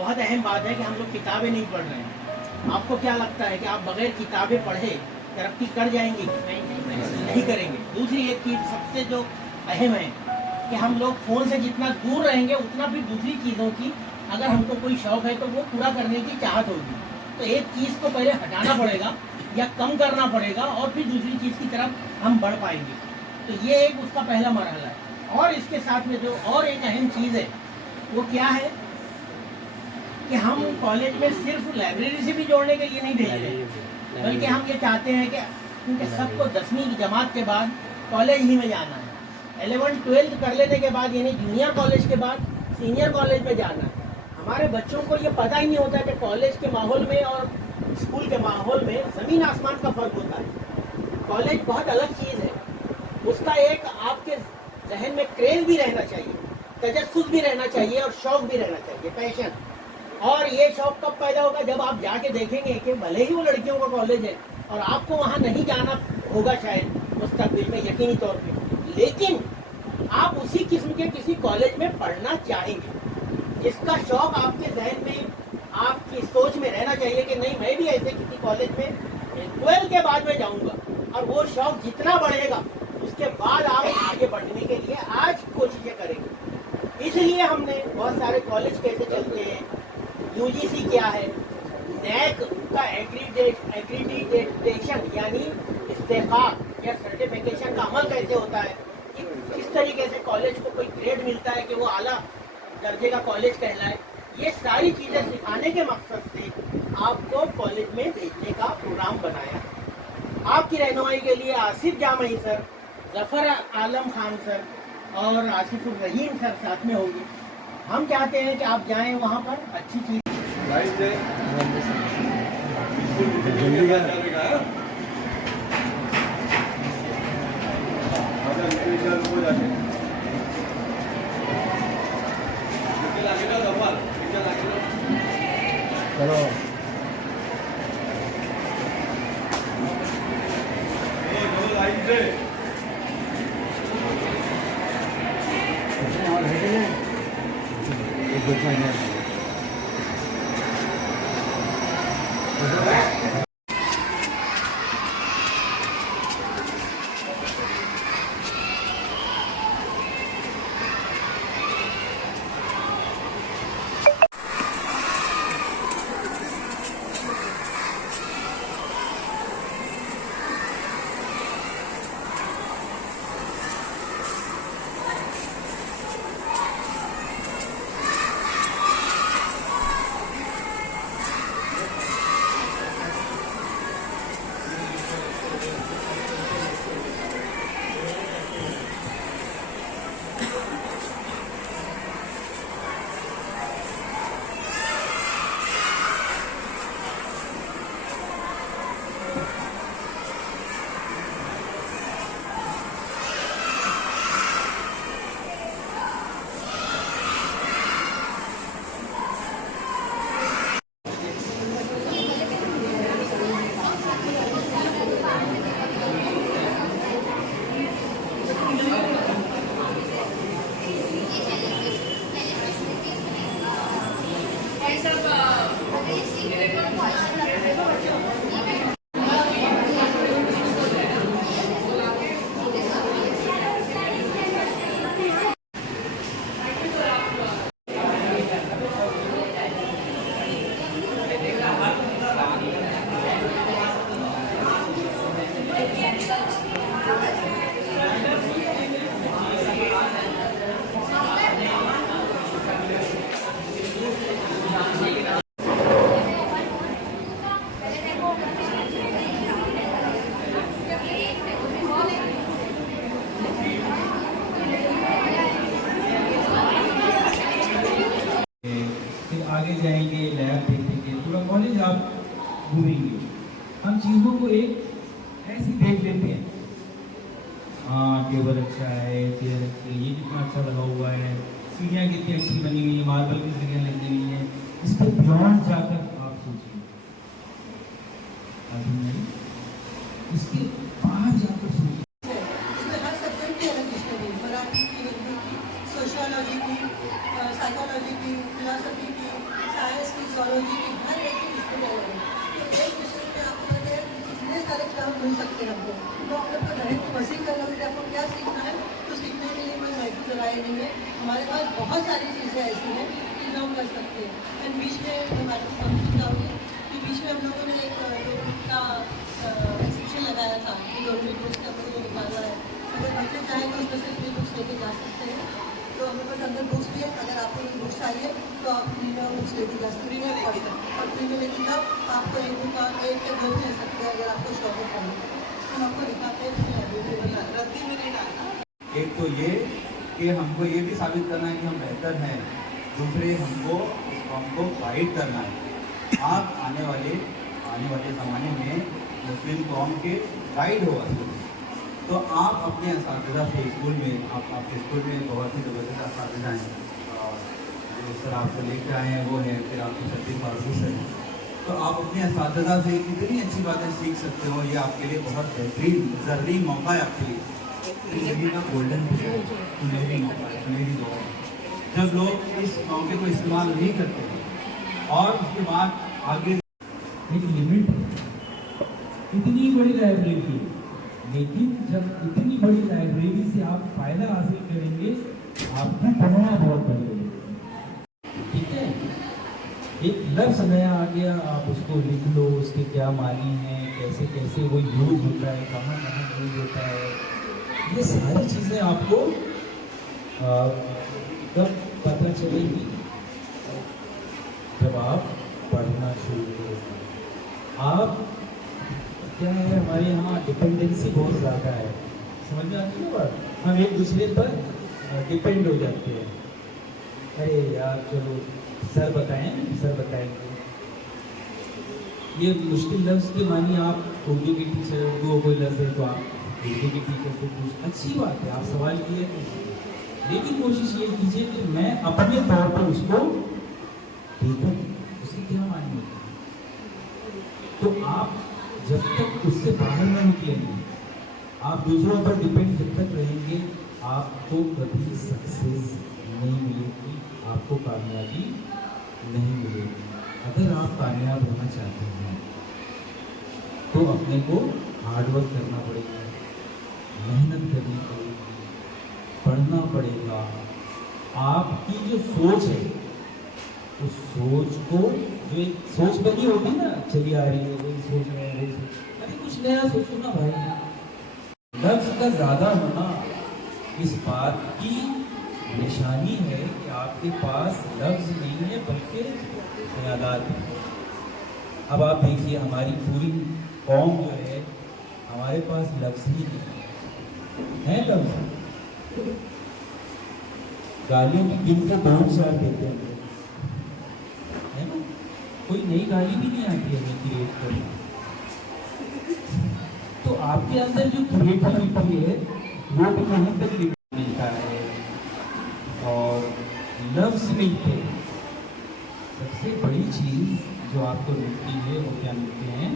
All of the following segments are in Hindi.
बहुत अहम बात है कि हम लोग किताबें नहीं पढ़ रहे हैं। आपको क्या लगता है कि आप बगैर किताबें पढ़े तरक्की कर जाएंगे? नहीं करेंगे। दूसरी एक चीज़ सबसे जो अहम है कि हम लोग फ़ोन से जितना दूर रहेंगे उतना भी दूसरी चीज़ों की अगर हमको कोई शौक़ है तो वो पूरा करने की चाहत होगी। तो एक चीज़ को पहले हटाना पड़ेगा या कम करना पड़ेगा और फिर दूसरी चीज़ की तरफ हम बढ़ पाएंगे। तो ये एक उसका पहला मरहला है। और इसके साथ में जो और एक अहम चीज़ है वो क्या है कि हम कॉलेज में सिर्फ लाइब्रेरी से भी जोड़ने के लिए नहीं भेज रहे, बल्कि हम ये चाहते हैं कि क्योंकि सबको 10वीं की जमात के बाद कॉलेज ही में जाना है, 11th-12th कर लेने के बाद यानी जूनियर कॉलेज के बाद सीनियर कॉलेज में जाना है। हमारे बच्चों को ये पता ही नहीं होता कि कॉलेज के माहौल में और स्कूल के माहौल में ज़मीन आसमान का फ़र्क होता है। कॉलेज बहुत अलग चीज़ है, उसका एक आपके जहन में क्रेज़ भी रहना चाहिए, तजस्सुस भी रहना चाहिए और शौक़ भी रहना चाहिए, पैशन। और ये शौक़ कब पैदा होगा? जब आप जाके देखेंगे कि भले ही वो लड़कियों का कॉलेज है और आपको वहाँ नहीं जाना होगा शायद मुस्तकबिल में यकीनी तौर पे, लेकिन आप उसी किस्म के किसी कॉलेज में पढ़ना चाहेंगे जिसका शौक़ आपके जहन में, आपकी सोच में रहना चाहिए कि नहीं मैं भी ऐसे किसी कॉलेज में 12 के बाद में जाऊँगा। और वो शौक़ जितना बढ़ेगा उसके बाद आप आगे बढ़ने के लिए आज कोशिशें करेंगे। इसलिए हमने बहुत सारे कॉलेज कैसे चलते हैं, यूजीसी क्या है, नैक का एक्रीडिटेशन यानी इस्तेक़ाक़ या सर्टिफिकेशन का अमल कैसे होता है, कि किस तरीके से कॉलेज को कोई ग्रेड मिलता है कि वो आला दर्जे का कॉलेज कहलाए, ये सारी चीज़ें सिखाने के मकसद से आपको कॉलेज में भेजने का प्रोग्राम बनाया। आपकी रहनुमाई के लिए आसिफ जामई सर, ज़फ़र आलम खान सर और आसिफुर रहीम सर साथ में होंगे। हम चाहते हैं कि आप जाएं वहाँ पर अच्छी चीज़ आगे जाएंगे, लैब देखेंगे, पूरा कॉलेज आप घूमेंगे। हम चीज़ों को एक ऐसी देख लेते हैं, हाँ टेबल अच्छा है, चेयर अच्छी है, ये कितना अच्छा लगा हुआ है, सीढ़ियाँ कितनी अच्छी बनी हुई है, मार्बल की सीढ़ियाँ लगी हुई हैं। इसके बियॉन्ड जाकर आप सोचिए, इसके बाहर जाकर सोचिए। हर सब्जेक्ट की अलग हिस्ट्री, मराठी की, हिंदी की, सोशियोलॉजी की, साइकोलॉजी की, फिलोसफी की, साइंस की, जोलॉजी की, हर एक की डिस्प्ले है। तो एक विषय में आपको लगे इतने सारे टर्म मिल सकते हैं हमको, तो आप लोग को डायरेक्ट वसी करना कि आपको क्या सीखना है, तो सीखने के लिए कोई महत्व लगाए नहीं है। हमारे पास बहुत सारी चीज़ें ऐसी हैं कि जो हम कर सकते हैं। एंड बीच में मैं मैडम समझ चाहूँगी कि बीच में हम लोगों ने एक का एग्जीबिशन लगाया था कि गवर्नमेंट बुक्स का अपने को निकालना है। अगर बच्चे चाहें तो उसमें से फ्री बुक्स लेके जा सकते हैं। तो हमारे पास अंदर बुक्स भी है, अगर आपको कोई बुक्स चाहिए तो आप फ्री में बुक्स लेके जा सकते, फ्री में पढ़कर, और फ्री में लेके जाओ, आपको एक बुक एक के दो भी ले सकते हैं अगर आपको शौक है पढ़ने का। हम आपको दिखाते हैं कि लाइब्रेरी में रद्दी में नहीं डालना। एक तो ये कि हमको ये भी साबित करना है कि हम बेहतर हैं, दूसरे हमको गाइड करना है। आप आने वाले ज़माने में मुस्लिम कौम के गाइड हो सकते, तो आप अपने असातिज़ा से स्कूल में आपके स्कूल में बहुत ही ज़बरदस्त असातिज़ा हैं, जो सर आपसे लेकर आए हैं वो है, फिर आपकी सब्जी फारूक सर हैं, तो आप अपने असातिज़ा से कितनी अच्छी बातें सीख सकते हो। ये आपके लिए बहुत बेहतरीन ज़रूरी मौका है आपके लिए, जिंदगी का गोल्डन पीरियड, सुनहरी मौका, सुनहरी दौर। जब लोग इस मौके को इस्तेमाल नहीं करते और उसके बाद आगे एक लिमिट है, इतनी बड़ी लाइब्रेरी, लेकिन जब इतनी बड़ी लाइब्रेरी से आप फायदा हासिल करेंगे, आपकी तनख्वाह बहुत बढ़ेगी। ठीक है, एक लफ्ज़ नया आ गया, आप उसको लिख लो, उसके क्या मानी हैं, कैसे कैसे वो यूज होता है, कहाँ कहाँ यूज होता है, ये सारी चीज़ें आपको कब पता चलेगी, जब आप पढ़ना शुरू करोगे। आप क्या है, हमारे यहाँ डिपेंडेंसी बहुत ज़्यादा है, समझ में आती है ना बात, हम एक दूसरे पर डिपेंड हो जाते हैं। अरे यार चलो सर बताएंगे, ये मुश्किल लफ्ज़ के मानिए आप उर्दू के टीचर, उर्दू कोई लफ्ज़ है तो आप उर्दू के टीचर से पूछ, अच्छी बात है, आप सवाल किए, लेकिन कोशिश ये कीजिए कि मैं अपने तौर पर उसको देखूं, उसकी क्या मानी होती है। तो आप जब तक उससे बाहर न निकलेंगे, आप दूसरों पर डिपेंड जब तक रहेंगे, आपको कभी सक्सेस नहीं मिलेगी, आपको कामयाबी नहीं मिलेगी। अगर आप कामयाब होना चाहते हैं तो अपने को हार्डवर्क करना पड़ेगा, मेहनत करनी पड़ेगी, पढ़ना पड़ेगा। आपकी जो सोच है, उस सोच को, जो एक सोच बनी होगी ना, चली आ रही है वही सोच रहे हैं, वही सोच, अरे कुछ नया सोचो ना भाई। लफ्ज़ का ज़्यादा होना इस बात की निशानी है कि आपके पास लफ्ज़ नहीं है बल्कि ख्यालात हैं। अब आप देखिए, हमारी पूरी कौम जो है, हमारे पास लफ्ज़ ही नहीं है, लफ्ज़ गालियों की गिनती 2-4 देते हैं, है ना, कोई नई गाली भी नहीं आती है हमें क्रिएट करना। तो आपके अंदर जो क्रिएटिविटी है वो भी कहीं तक मिलता है, और लफ्ज़ मिलते हैं। सबसे बड़ी चीज़ जो आपको मिलती है वो क्या मिलते हैं,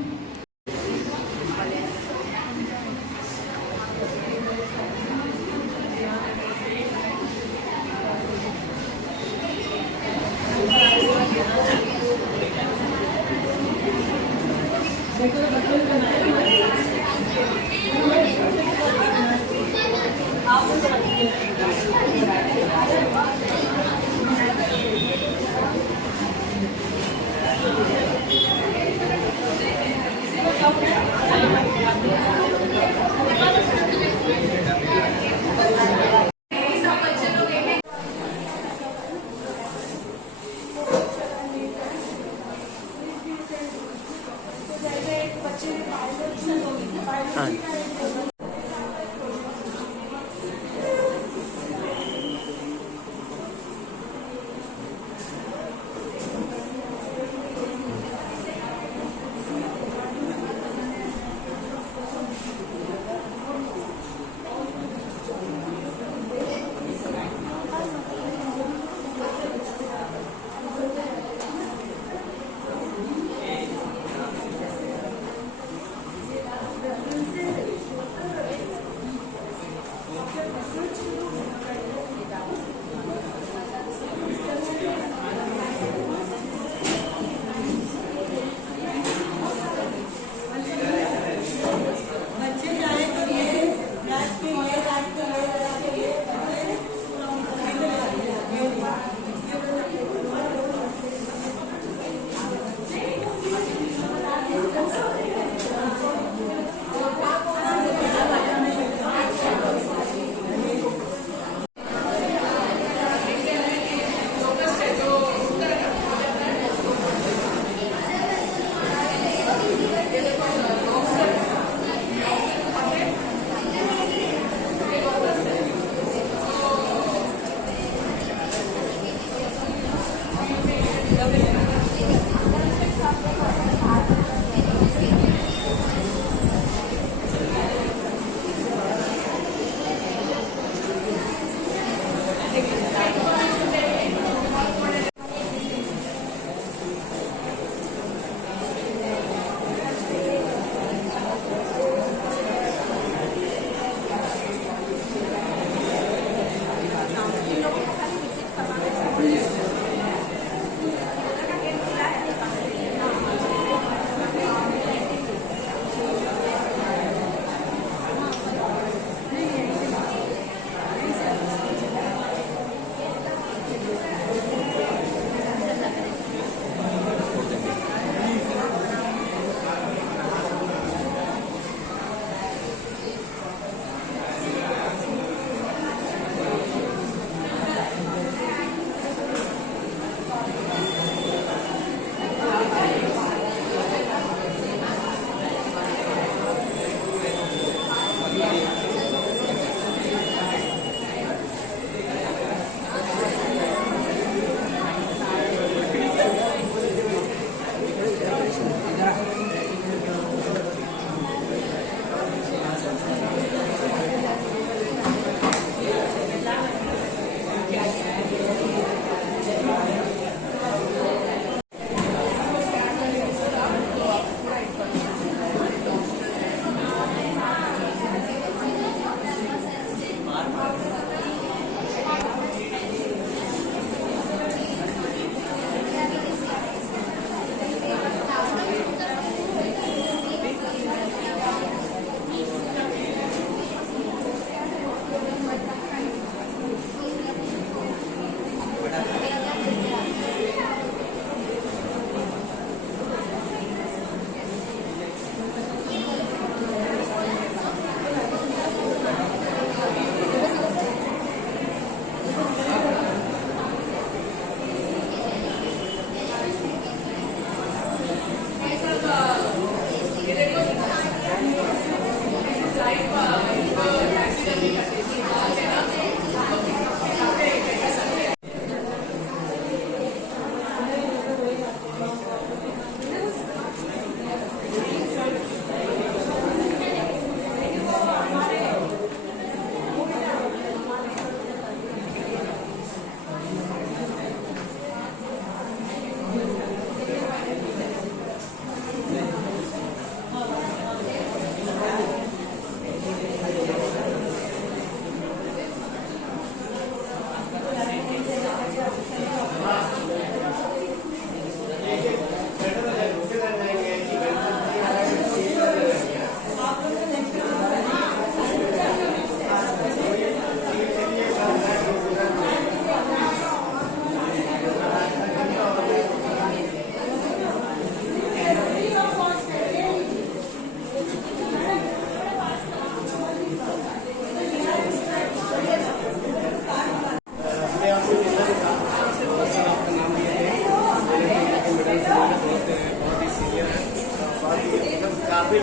काफी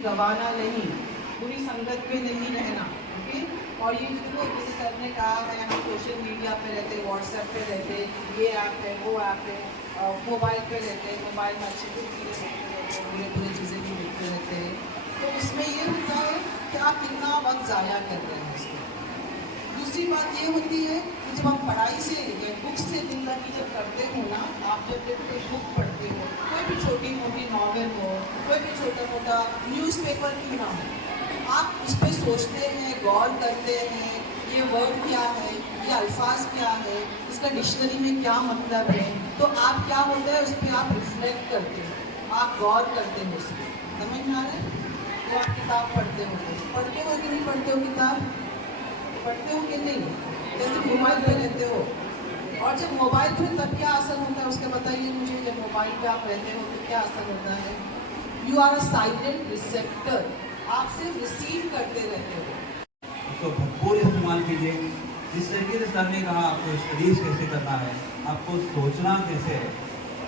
गवाना नहीं, बुरी संगत में नहीं रहना, ओके। और ये देखो जैसे सर ने कहा है हम सोशल मीडिया पे रहते, व्हाट्सएप पे रहते, ये ऐप है वो ऐप है, मोबाइल पे रहते, मोबाइल में अच्छी चीज़ें देखते रहते, बुरी बुरी चीज़ें भी देखते रहते हैं। तो उसमें ये होता है कि आप कितना वक्त ज़ाया कर रहे हैं उसमें। दूसरी बात ये होती है कि जब आप पढ़ाई से या बुक से जिंदगी जब करते हो ना, आप जब कोई बुक पढ़ते हो, कोई भी छोटी मोटी नॉवेल हो, कोई भी छोटा मोटा न्यूज़पेपर क्यों ना हो, आप उस पर सोचते हैं, गौर करते हैं, ये वर्ड क्या है, ये अल्फाज क्या है, इसका डिक्शनरी में क्या मतलब है, तो आप क्या होता है उस पर आप रिफ्लेक्ट करते हैं, आप गौर करते हैं उस पर। समझ में आ रहा है? तो आप किताब पढ़ते हो कि नहीं पढ़ते हो किताब? पढ़ते हो कि नहीं? जैसे मोबाइल पे रहते हो, और जब मोबाइल पे तब क्या असर होता है उसका बताइए मुझे। जब मोबाइल पे आप रहते हो तो क्या असर होता है? You are a silent receptor, आप सिर्फ रिसीव करते रहते हो। तो भरपूर इस्तेमाल कीजिए। जिस तरीके से सर ने कहा आपको स्टडीज़ कैसे करना है, आपको सोचना कैसे है।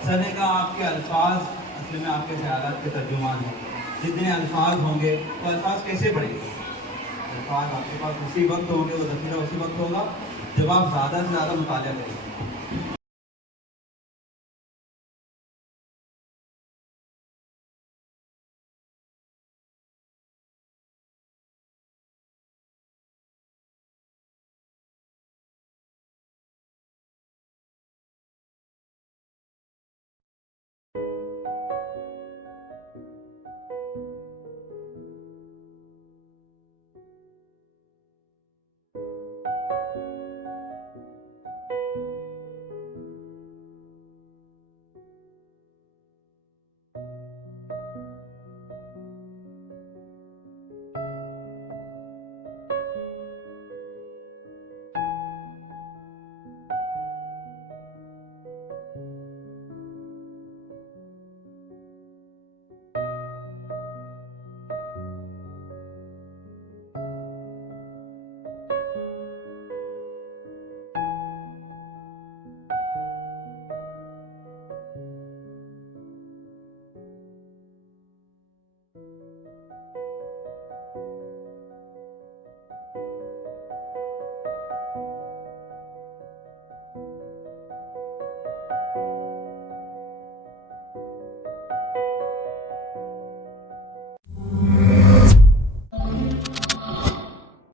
सर ने कहा आपके अल्फाज असल में आपके ख्यालात के तर्जुमान हैं। जितने अल्फाज होंगे तो अल्फाज कैसे बढ़ेंगे? अल्फाज आपके पास उसी वक्त होंगे, वो ज़ख़ीरा उसी वक्त होगा जब आप ज़्यादा से ज़्यादा मुताला करेंगे।